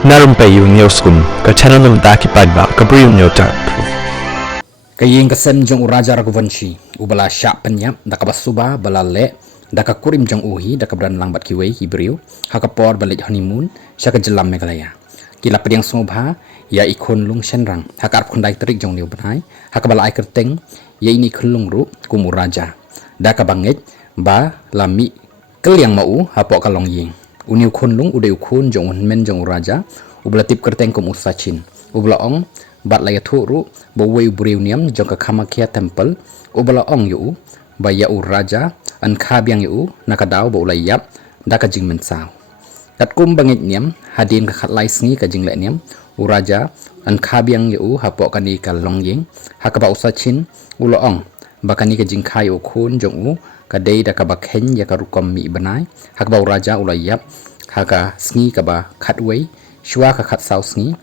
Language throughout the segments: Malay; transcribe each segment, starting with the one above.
Narumpayu Neoskum, ka channel ng Daki Padba, ka Briyo Nyotar. Kaying kasem jong uraja Raghuvanshi, ubala syak penyap, daka basuba bala le, daka kurim jong uhi, daka beran langbat kiwei hibriu, hakapor balik honeymoon, syaka jelam Meghalaya. Kila pediang sumubha, ya ikon lung shenrang, hakar kundai terik jong liu benai, hakabala ai kerteng, ya ini kelung ru kum uraja. Daka bangit, ba lami keliang mau hapok kalong ying. Uniu kun lung udai ukun jong men jong uraja, ubala tip kerteng kum usachin, ubala ong, bat laya ru bawai ubreuniam jong ka Kamakya temple ubala ong yu ba ya uraja an khabyang yu nakadaw ba ulayap daka jing mensaw kat kum bangit niam hadin ka khatlai sngi ka jing le niam uraja an khabyang yu hapo kani ka longying hakaba usachin ulo ong bakani ka jing khayo khun jong u ka dei daka bakhen ya ka rukom mi banai hakaba uraja ulayap haka sngi ka ba khatwei shwa ka khat saw sngi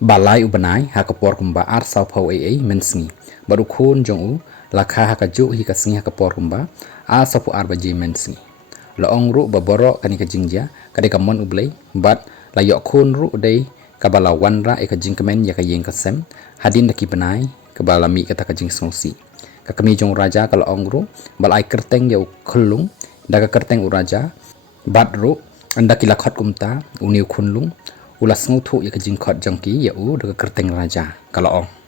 balai ubanai hakapor kumba ar saw pau mensngi baru kun jong u lakha hakaju hi kasngi hakapor kumba a sapu ar baji mensngi lo ong ru baboro kani ka jingja kade kamon ublei bat la yok kun ru dei kabala wanra e ka jingkemen ya ka yeng kasem hadin daki banai kabala mi kata ka jing snosi ka kami jong raja kala ong ru balai kerteng ya khulung daga kerteng uraja bat ru anda kila khat kumta uniu khunlung ulas ngutu ya ka jingkhot jangki ya u daga kerteng raja kala ong